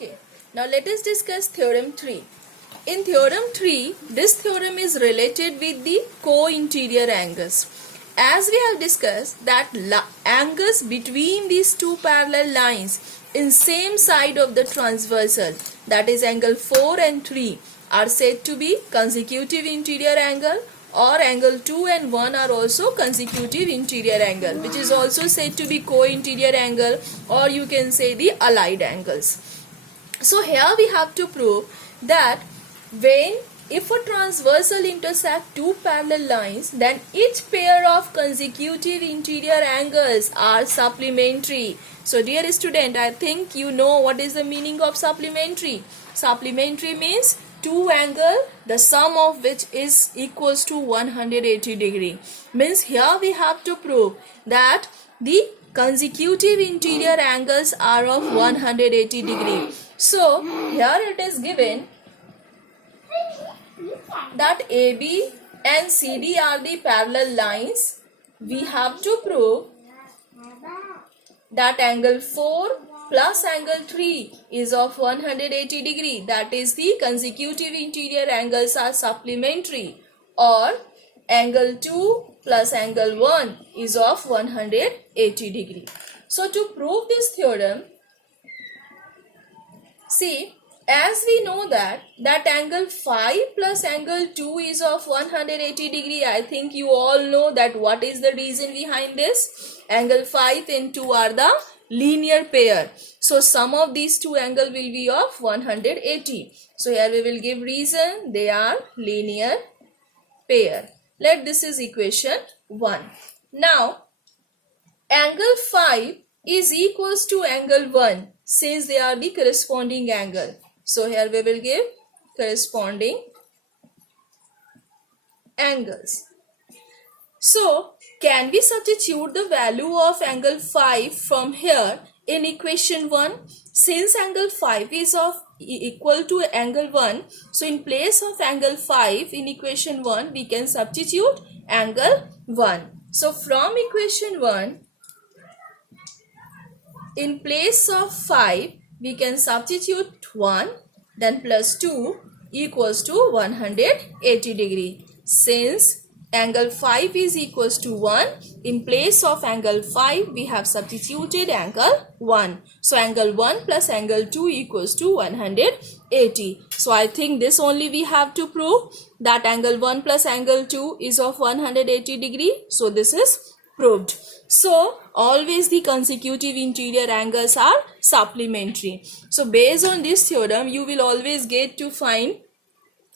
Okay, now let us discuss theorem 3. In theorem 3, this theorem is related with the co-interior angles. As we have discussed that angles between these two parallel lines in same side of the transversal, that is angle 4 and 3, are said to be consecutive interior angle, or angle 2 and 1 are also consecutive interior angle, which is also said to be co-interior angle, or you can say the allied angles. So here we have to prove that if a transversal intersect two parallel lines, then each pair of consecutive interior angles are supplementary. So dear student, I think you know what is the meaning of supplementary. Supplementary means two angles, the sum of which is equals to 180 degree. Means here we have to prove that the consecutive interior angles are of 180 degree. So here it is given that AB and CD are the parallel lines. We have to prove that angle 4 plus angle 3 is of 180 degree. That is, the consecutive interior angles are supplementary, or angle 2 plus angle 1 is of 180 degree. So to prove this theorem, see, as we know that angle 5 plus angle 2 is of 180 degree, I think you all know that what is the reason behind this. Angle 5 and 2 are the linear pair. So sum of these two angles will be of 180. So here we will give reason, they are linear pair. Let this is equation 1. Now angle 5 is equals to angle 1 since they are the corresponding angle. So here we will give corresponding angles. So can we substitute the value of angle 5 from here in equation 1? Since angle 5 is of equal to angle 1, so in place of angle 5 in equation 1, we can substitute angle 1. So from equation 1, in place of 5, we can substitute 1, then plus 2 equals to 180 degree. Since angle 5 is equals to 1, in place of angle 5, we have substituted angle 1. So angle 1 plus angle 2 equals to 180. So I think this only we have to prove, that angle 1 plus angle 2 is of 180 degree. So this is proved. So always the consecutive interior angles are supplementary. So based on this theorem, you will always get to find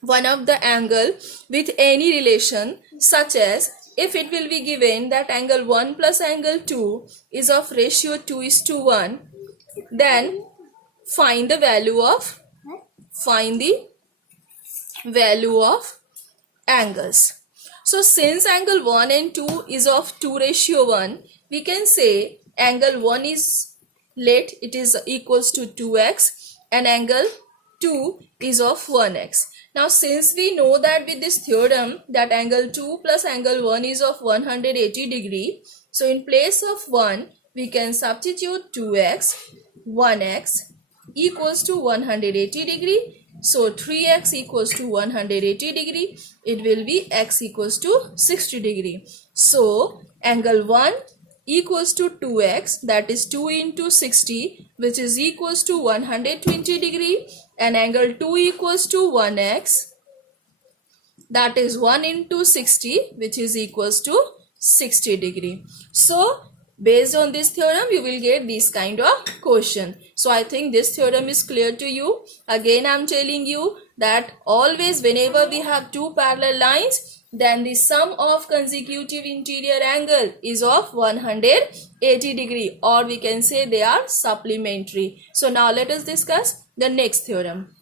one of the angle with any relation, such as if it will be given that angle 1 plus angle 2 is of ratio 2:1, then find the value of angles. So since angle 1 and 2 is of 2:1, we can say angle 1 is, it is equals to 2x, and angle 2 is of 1x. Now since we know that with this theorem that angle 2 plus angle 1 is of 180 degree, so in place of 1, we can substitute 2x, 1x equals to 180 degree. So 3x equals to 180 degree, it will be x equals to 60 degree. So angle 1 equals to 2x, that is 2 into 60, which is equals to 120 degree, and angle 2 equals to 1x, that is 1 into 60, which is equals to 60 degree. So based on this theorem, you will get this kind of question. So I think this theorem is clear to you. Again, I am telling you that always whenever we have two parallel lines, then the sum of consecutive interior angle is of 180 degree, or we can say they are supplementary. So now let us discuss the next theorem.